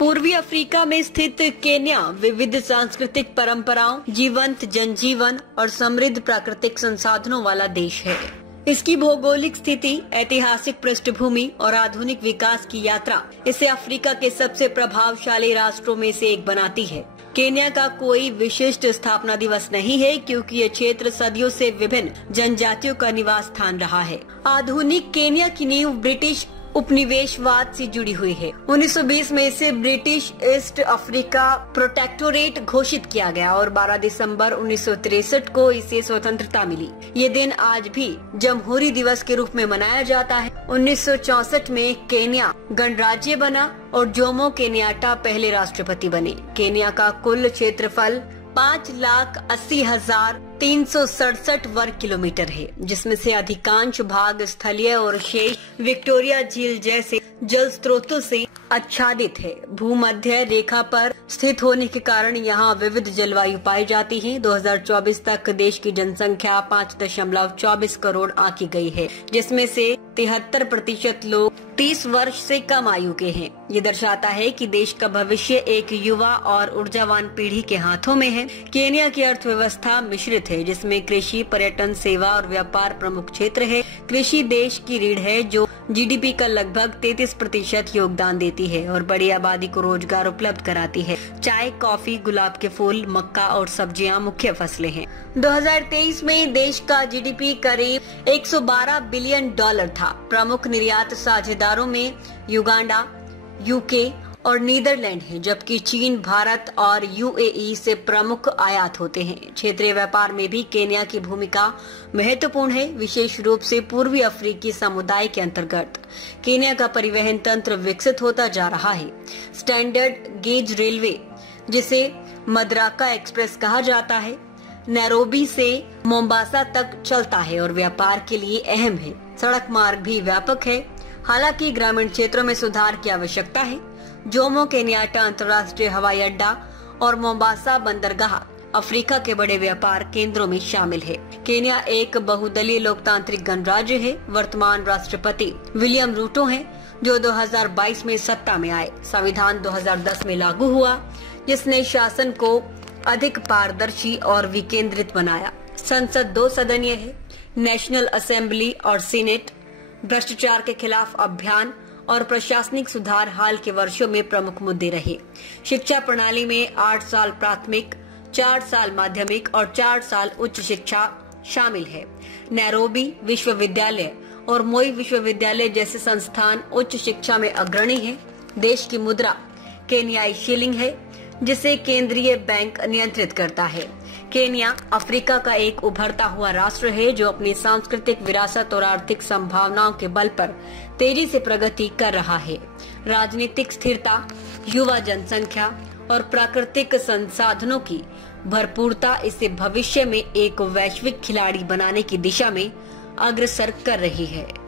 पूर्वी अफ्रीका में स्थित केन्या विविध सांस्कृतिक परंपराओं, जीवंत जनजीवन और समृद्ध प्राकृतिक संसाधनों वाला देश है। इसकी भौगोलिक स्थिति, ऐतिहासिक पृष्ठभूमि और आधुनिक विकास की यात्रा इसे अफ्रीका के सबसे प्रभावशाली राष्ट्रों में से एक बनाती है। केन्या का कोई विशिष्ट स्थापना दिवस नहीं है क्योंकि ये क्षेत्र सदियों से विभिन्न जनजातियों का निवास स्थान रहा है। आधुनिक केन्या की नींव ब्रिटिश उपनिवेशवाद से जुड़ी हुई है। 1920 में इसे ब्रिटिश ईस्ट अफ्रीका प्रोटेक्टोरेट घोषित किया गया और 12 दिसंबर 1963 को इसे स्वतंत्रता मिली। ये दिन आज भी जमहूरी दिवस के रूप में मनाया जाता है। 1964 में केन्या गणराज्य बना और जोमो केन्याटा पहले राष्ट्रपति बने। केन्या का कुल क्षेत्रफल 5,80,367 वर्ग किलोमीटर है, जिसमें से अधिकांश भाग स्थलीय और शेष विक्टोरिया झील जैसे जल स्रोतों से आच्छादित है। भूमध्य रेखा पर स्थित होने के कारण यहाँ विविध जलवायु पाई जाती है। 2024 तक देश की जनसंख्या 5.24 करोड़ आंकी गई है, जिसमें से 73% लोग 30 वर्ष से कम आयु के हैं। ये दर्शाता है कि देश का भविष्य एक युवा और ऊर्जावान पीढ़ी के हाथों में है। केन्या की अर्थव्यवस्था मिश्रित है, जिसमें कृषि, पर्यटन, सेवा और व्यापार प्रमुख क्षेत्र है। कृषि देश की रीढ़ है जो जीडीपी का लगभग 33% योगदान देती है और बड़ी आबादी को रोजगार उपलब्ध कराती है। चाय, कॉफी, गुलाब के फूल, मक्का और सब्जियां मुख्य फसलें हैं। 2023 में देश का जीडीपी करीब $112 बिलियन था। प्रमुख निर्यात साझेदारों में युगांडा, यूके और नीदरलैंड हैं, जबकि चीन, भारत और यूएई से प्रमुख आयात होते हैं। क्षेत्रीय व्यापार में भी केन्या की भूमिका महत्वपूर्ण है, विशेष रूप से पूर्वी अफ्रीकी समुदाय के अंतर्गत। केन्या का परिवहन तंत्र विकसित होता जा रहा है। स्टैंडर्ड गेज रेलवे, जिसे मदराका एक्सप्रेस कहा जाता है, नैरोबी से मोम्बासा तक चलता है और व्यापार के लिए अहम है। सड़क मार्ग भी व्यापक है, हालांकि ग्रामीण क्षेत्रों में सुधार की आवश्यकता है। जोमो केन्याटा अंतर्राष्ट्रीय हवाई अड्डा और मोम्बासा बंदरगाह अफ्रीका के बड़े व्यापार केंद्रों में शामिल है। केन्या एक बहुदलीय लोकतांत्रिक गणराज्य है। वर्तमान राष्ट्रपति विलियम रूटो हैं, जो 2022 में सत्ता में आए। संविधान 2010 में लागू हुआ, जिसने शासन को अधिक पारदर्शी और विकेंद्रित बनाया। संसद 2 सदनीय है। नेशनल असेंबली और सीनेट भ्रष्टाचार के खिलाफ अभियान और प्रशासनिक सुधार हाल के वर्षों में प्रमुख मुद्दे रहे। शिक्षा प्रणाली में 8 साल प्राथमिक, 4 साल माध्यमिक और 4 साल उच्च शिक्षा शामिल है। नैरोबी विश्वविद्यालय और मोई विश्वविद्यालय जैसे संस्थान उच्च शिक्षा में अग्रणी हैं। देश की मुद्रा केन्याई शिलिंग है, जिसे केंद्रीय बैंक नियंत्रित करता है। केन्या अफ्रीका का एक उभरता हुआ राष्ट्र है जो अपनी सांस्कृतिक विरासत और आर्थिक संभावनाओं के बल पर तेजी से प्रगति कर रहा है। राजनीतिक स्थिरता, युवा जनसंख्या और प्राकृतिक संसाधनों की भरपूरता इसे भविष्य में एक वैश्विक खिलाड़ी बनाने की दिशा में अग्रसर कर रही है।